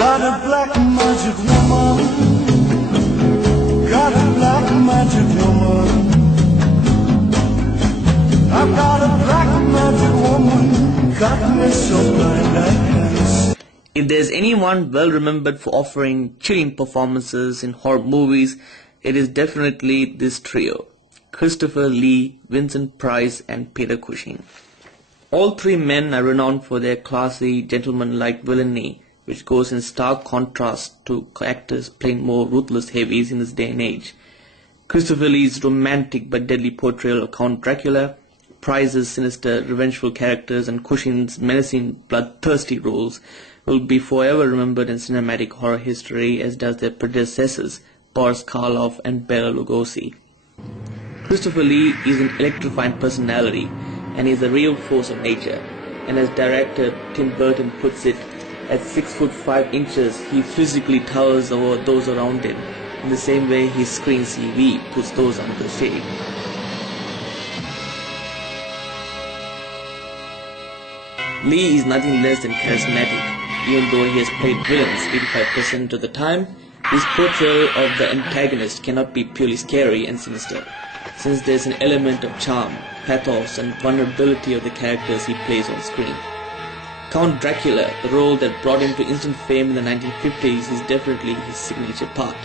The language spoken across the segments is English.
Got a black magic woman. Got a black magic woman. I've got a black magic woman. Got me so blind I can't see. If there's anyone well remembered for offering chilling performances in horror movies, it is definitely this trio: Christopher Lee, Vincent Price and Peter Cushing. All three men are renowned for their classy, gentleman-like villainy, which goes in stark contrast to actors playing more ruthless heavies in this day and age. Christopher Lee's romantic but deadly portrayal of Count Dracula, Price's sinister, revengeful characters, and Cushing's menacing, bloodthirsty roles will be forever remembered in cinematic horror history, as does their predecessors, Boris Karloff and Bela Lugosi. Christopher Lee is an electrifying personality, and is a real force of nature, and as director Tim Burton puts it, at 6'5", he physically towers over those around him, in the same way his screen CV puts those under shade. Lee is nothing less than charismatic. Even though he has played villains 85% of the time, his portrayal of the antagonist cannot be purely scary and sinister, since there is an element of charm, pathos and vulnerability of the characters he plays on screen. Count Dracula, the role that brought him to instant fame in the 1950s, is definitely his signature part.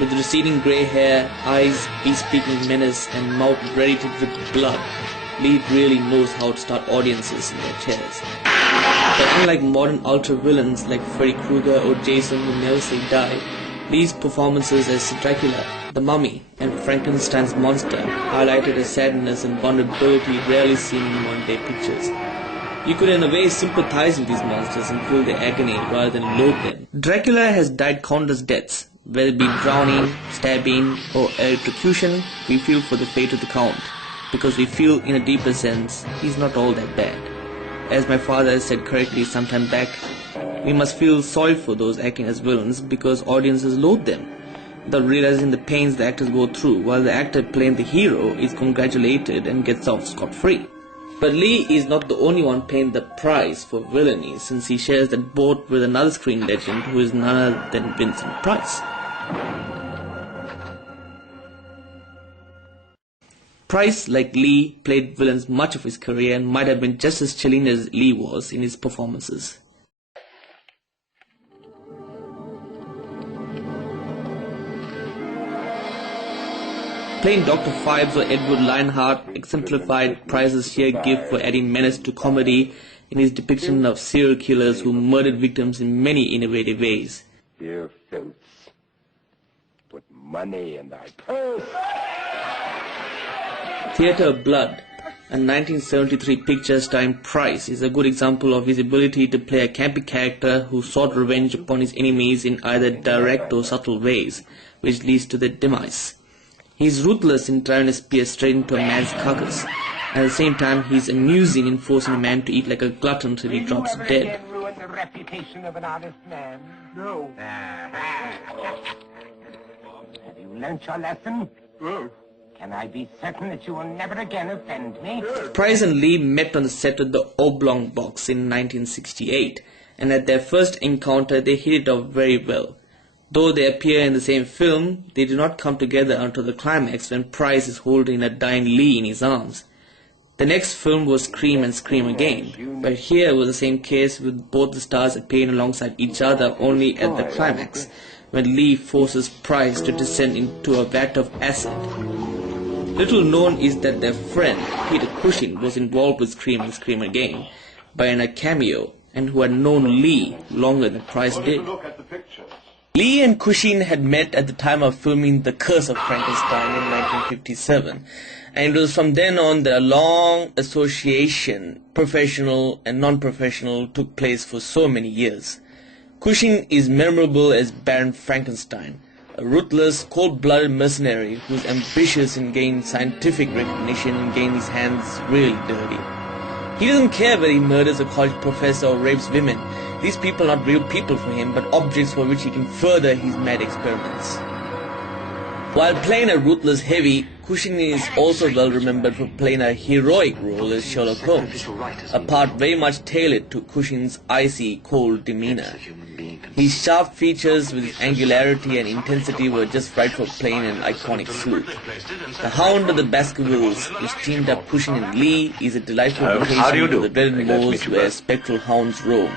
With receding grey hair, eyes bespeaking menace and mouth ready to drip blood, Lee really knows how to start audiences in their chairs. But unlike modern ultra-villains like Freddy Krueger or Jason who never say die, Lee's performances as Dracula, the Mummy, and Frankenstein's monster highlighted a sadness and vulnerability rarely seen in modern-day pictures. You could in a way sympathize with these monsters and feel their agony rather than loathe them. Dracula has died countless deaths, whether it be drowning, stabbing, or electrocution. We feel for the fate of the Count, because we feel in a deeper sense he's not all that bad. As my father said correctly some time back, we must feel sorry for those acting as villains because audiences loathe them, without realizing the pains the actors go through, while the actor playing the hero is congratulated and gets off scot-free. But Lee is not the only one paying the price for villainy, since he shares that boat with another screen legend who is none other than Vincent Price. Price, like Lee, played villains much of his career and might have been just as chilling as Lee was in his performances. Playing Dr. Phibes or Edward Lionheart exemplified Price's sheer gift for adding menace to comedy in his depiction of serial killers who murdered victims in many innovative ways. Dear Phibes, put money in thy purse. Theatre of Blood, a 1973 picture starring Price, is a good example of his ability to play a campy character who sought revenge upon his enemies in either direct or subtle ways, which leads to their demise. He is ruthless in trying to spear straight into a man's carcass. At the same time, he is amusing in forcing a man to eat like a glutton till he drops dead. Ruin the reputation of an honest man? No. Have you learnt your lesson? No. Can I be certain that you will never again offend me? Price and Lee met on the set of The Oblong Box in 1968, and at their first encounter they hit it off very well. Though they appear in the same film, they do not come together until the climax when Price is holding a dying Lee in his arms. The next film was Scream and Scream Again, but here was the same case with both the stars appearing alongside each other only at the climax, when Lee forces Price to descend into a vat of acid. Little known is that their friend, Peter Cushing, was involved with Scream and Scream Again by a cameo, and who had known Lee longer than Price did. Lee and Cushing had met at the time of filming The Curse of Frankenstein in 1957, and it was from then on that a long association, professional and non-professional, took place for so many years. Cushing is memorable as Baron Frankenstein, a ruthless, cold-blooded mercenary who is ambitious in gaining scientific recognition and getting his hands really dirty. He doesn't care whether he murders a college professor or rapes women. These people are not real people for him, but objects for which he can further his mad experiments. While playing a ruthless heavy, Cushing is also well remembered for playing a heroic role as Sherlock Holmes, a part very much tailored to Cushing's icy, cold demeanor. His sharp features with his angularity and intensity were just right for playing an iconic sleuth. The Hound of the Baskervilles, which teamed up Cushing and Lee, is a delightful location of the dreaded moors where spectral hounds roam.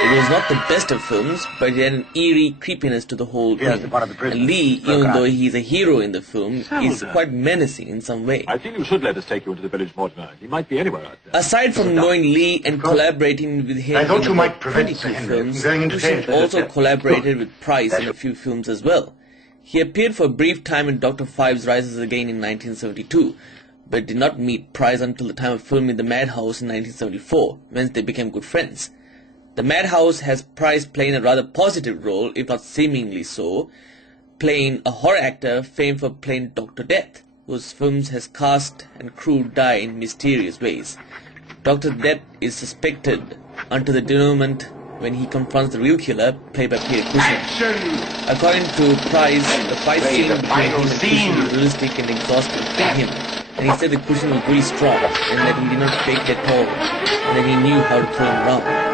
It was not the best of films, but it had an eerie creepiness to the whole thing. And Lee, even though he's a hero in the film, is quite menacing in some way. I think you should let us take you into the village, Mortimer. He might be anywhere out there. Aside from knowing Lee and collaborating with him in about 22 films, Cushing also collaborated with Price in a few films as well. He appeared for a brief time in Dr. Phibes Rises Again in 1972, but did not meet Price until the time of filming The Madhouse in 1974, when they became good friends. The Madhouse has Price playing a rather positive role, if not seemingly so, playing a horror actor famed for playing Dr. Death, whose films has cast and crew die in mysterious ways. Dr. Death is suspected until the denouement when he confronts the real killer, played by Peter Cushing. According to Price, the fight scene between him and Cushing was realistic and exhausting for him, and he said that Cushing was really strong, and that he did not fake at all, and that he knew how to throw him around.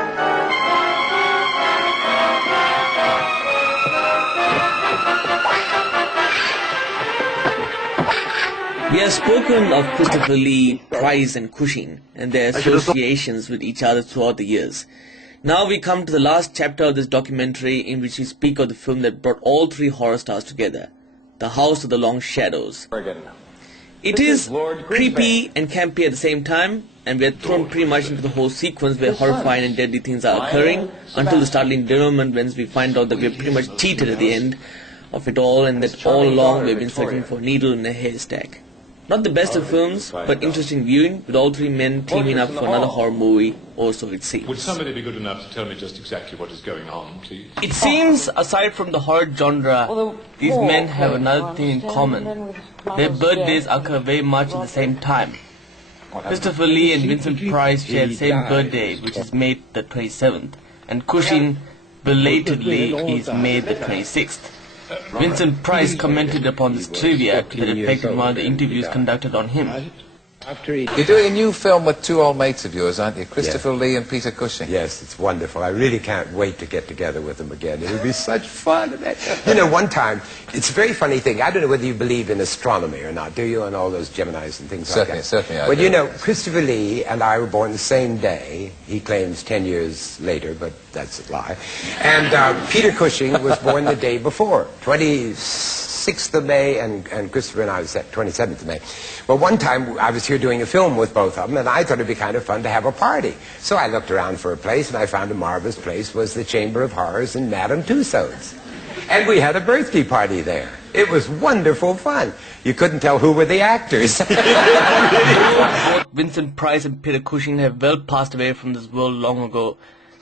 We have spoken of Christopher Lee, Price and Cushing and their associations with each other throughout the years. Now we come to the last chapter of this documentary in which we speak of the film that brought all three horror stars together, The House of the Long Shadows. It is creepy and campy at the same time, and we are thrown pretty much into the whole sequence where horrifying and deadly things are occurring until the startling denouement when we find out that we are pretty much cheated at the end of it all and that all along we have been searching for a needle in a haystack. Not the best of films, but interesting viewing, with all three men teaming up for another horror movie, or so it seems. Would somebody be good enough to tell me just exactly what is going on, please? It seems, aside from the horror genre, these men have another thing in common. Their birthdays occur very much at the same time. Christopher Lee and Vincent Price share the same birthday, which is May the 27th, and Cushing, belatedly, is May the 26th. Vincent Price commented upon this trivia to the effect in one of the interviews conducted on him. You're doing a new film with two old mates of yours, aren't you? Christopher Lee and Peter Cushing. Yes, it's wonderful. I really can't wait to get together with them again. It'll be such fun. You know, one time, it's a very funny thing. I don't know whether you believe in astronomy or not, do you? And all those Geminis and things like that. Certainly I Well, do. you know, Christopher Lee and I were born the same day. He claims 10 years later, but that's a lie. And Peter Cushing was born the day before, 26th of May, and Christopher and I was at 27th of May. Well, one time I was here doing a film with both of them, and I thought it'd be kind of fun to have a party. So I looked around for a place, and I found a marvelous place was the Chamber of Horrors in Madame Tussauds. And we had a birthday party there. It was wonderful fun. You couldn't tell who were the actors. Both Vincent Price and Peter Cushing have well passed away from this world long ago.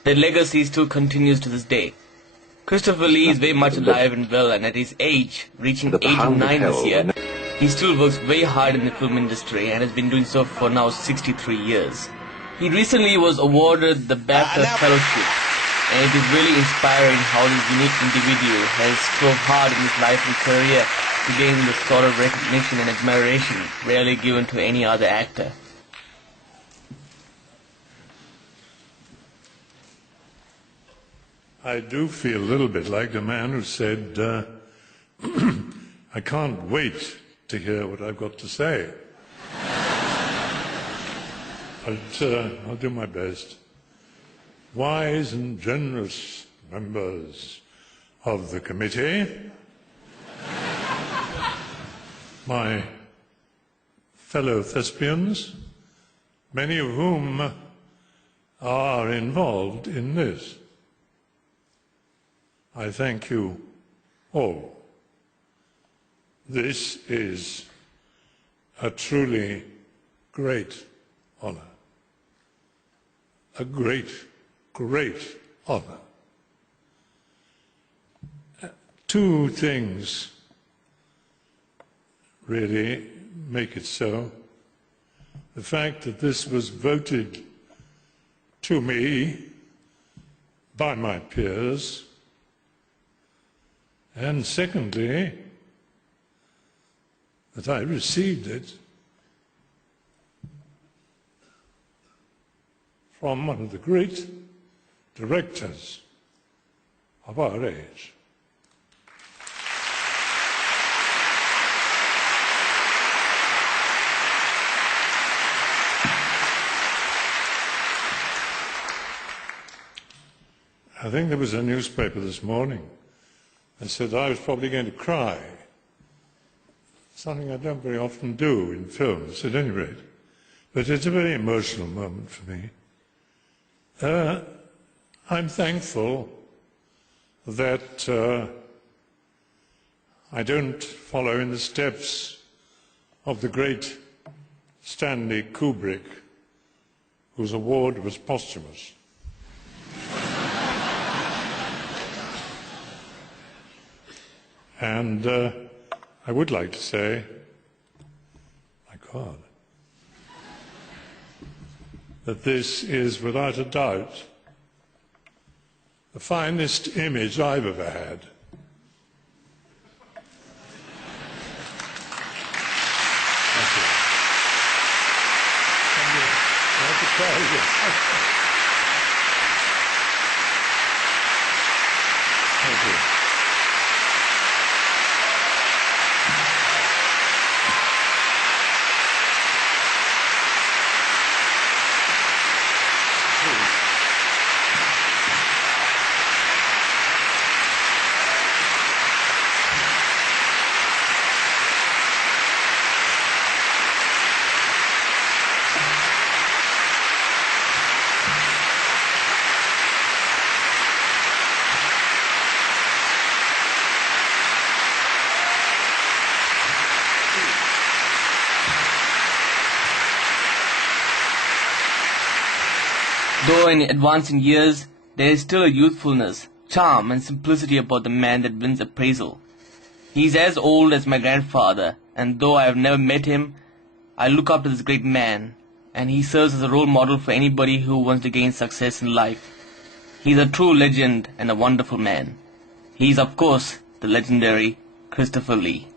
Their legacy still continues to this day. Christopher Lee is very much alive and well, and at his age, reaching 89 this year, he still works very hard in the film industry and has been doing so for now 63 years. He recently was awarded the Bafta Fellowship, and it is really inspiring how this unique individual has strove hard in his life and career to gain the sort of recognition and admiration rarely given to any other actor. I do feel a little bit like the man who said, I can't wait to hear what I've got to say. But I'll do my best. Wise and generous members of the committee, my fellow thespians, many of whom are involved in this, I thank you all. This is a truly great honor. A great, great honor. Two things really make it so. The fact that this was voted to me by my peers, and secondly, that I received it from one of the great directors of our age. I think there was a newspaper this morning that said I was probably going to cry. Something I don't very often do in films, at any rate. But it's a very emotional moment for me. I'm thankful that I don't follow in the steps of the great Stanley Kubrick, whose award was posthumous. And I would like to say, my God, that this is, without a doubt, the finest image I've ever had. Thank you. Thank you. Though in advancing years, there is still a youthfulness, charm and simplicity about the man that wins appraisal. He is as old as my grandfather, and though I have never met him, I look up to this great man, and he serves as a role model for anybody who wants to gain success in life. He is a true legend and a wonderful man. He is, of course, the legendary Christopher Lee.